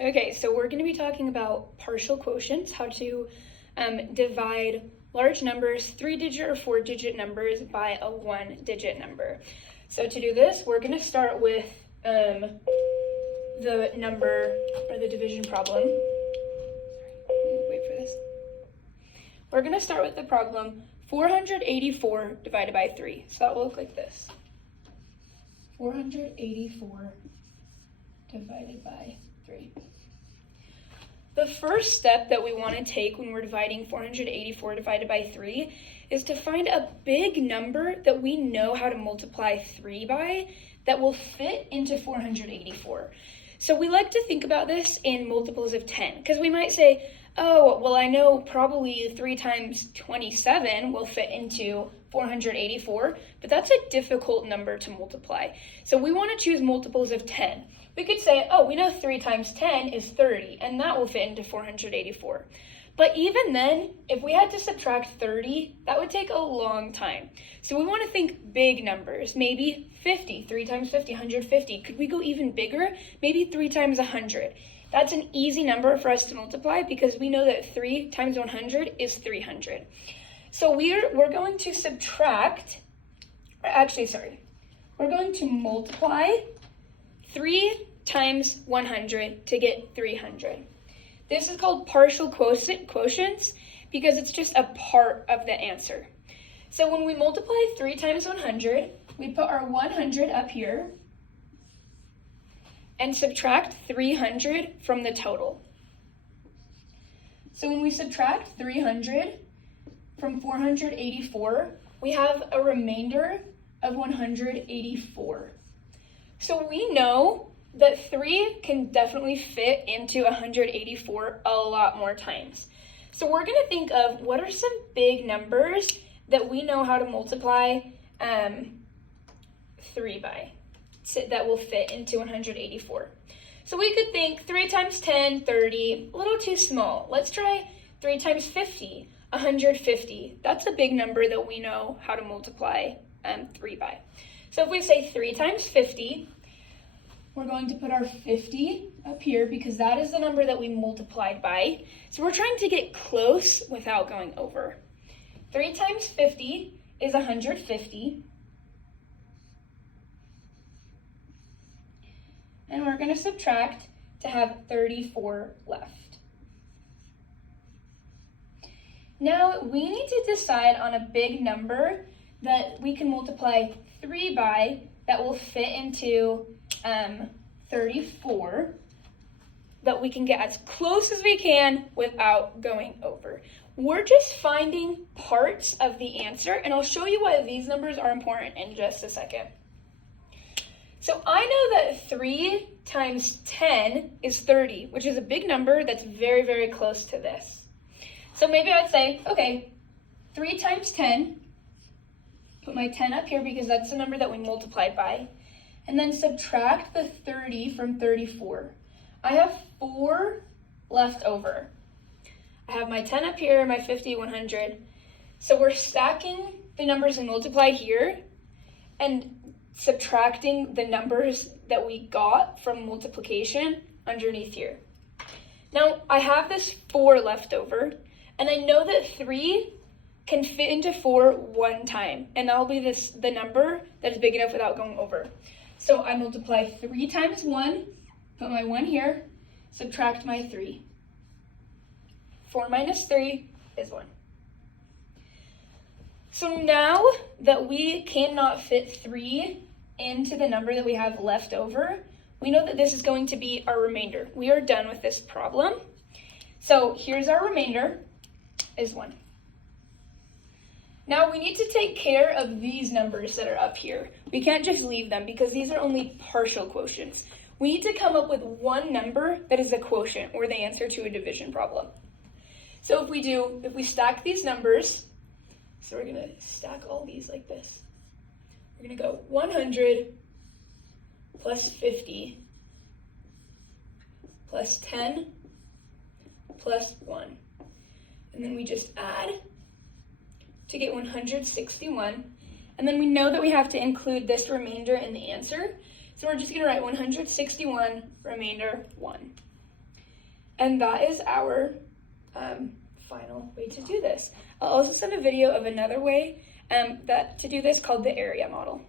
Okay, so we're going to be talking about partial quotients, how to divide large numbers, 3-digit or 4-digit numbers, by a 1-digit number. So to do this, we're going to start with the number or the division problem. Wait for this. We're going to start with the problem 484 divided by 3. So that will look like this. 484 divided by 3. The first step that we want to take when we're dividing 484 divided by 3 is to find a big number that we know how to multiply 3 by that will fit into 484. So we like to think about this in multiples of 10, because we might say, oh, well, I know probably 3 times 27 will fit into 484, but that's a difficult number to multiply. So we want to choose multiples of 10. We could say, oh, we know 3 times 10 is 30, and that will fit into 484. But even then, if we had to subtract 30, that would take a long time. So we want to think big numbers, maybe 50, 3 times 50, 150. Could we go even bigger? Maybe 3 times 100. That's an easy number for us to multiply because we know that 3 times 100 is 300. So we're going to we're going to multiply 3 times 100 to get 300. This is called partial quotients because it's just a part of the answer. So when we multiply 3 times 100, we put our 100 up here and subtract 300 from the total. So when we subtract 300 from 484, we have a remainder of 184. So we know that 3 can definitely fit into 184 a lot more times. So we're going to think of what are some big numbers that we know how to multiply 3 by that will fit into 184. So we could think 3 times 10, 30, a little too small. Let's try 3 times 50, 150. That's a big number that we know how to multiply 3 by. So if we say 3 times 50, we're going to put our 50 up here because that is the number that we multiplied by. So we're trying to get close without going over. 3 times 50 is 150. And we're going to subtract to have 34 left. Now we need to decide on a big number that we can multiply 3 by that will fit into 34, that we can get as close as we can without going over. We're just finding parts of the answer, and I'll show you why these numbers are important in just a second. So I know that 3 times 10 is 30, which is a big number that's very, very close to this. So maybe I'd say, okay, 3 times 10, put my 10 up here because that's the number that we multiplied by, and then subtract the 30 from 34. I have 4 left over. I have my 10 up here, my 50, 100. So we're stacking the numbers we multiplied here and subtracting the numbers that we got from multiplication underneath here. Now I have this 4 left over, and I know that 3 can fit into 4 one time, and that'll be the number that is big enough without going over. So I multiply 3 times 1, put my 1 here, subtract my 3. 4 minus 3 is 1. So now that we cannot fit 3 into the number that we have left over, we know that this is going to be our remainder. We are done with this problem. So here's our remainder, is 1. Now we need to take care of these numbers that are up here. We can't just leave them because these are only partial quotients. We need to come up with one number that is a quotient or the answer to a division problem. So if we stack these numbers, so we're gonna stack all these like this. We're gonna go 100 plus 50 plus 10 plus 1. And then we just add to get 161. And then we know that we have to include this remainder in the answer. So we're just going to write 161 remainder 1. And that is our final way to do this. I'll also send a video of another way to do this called the area model.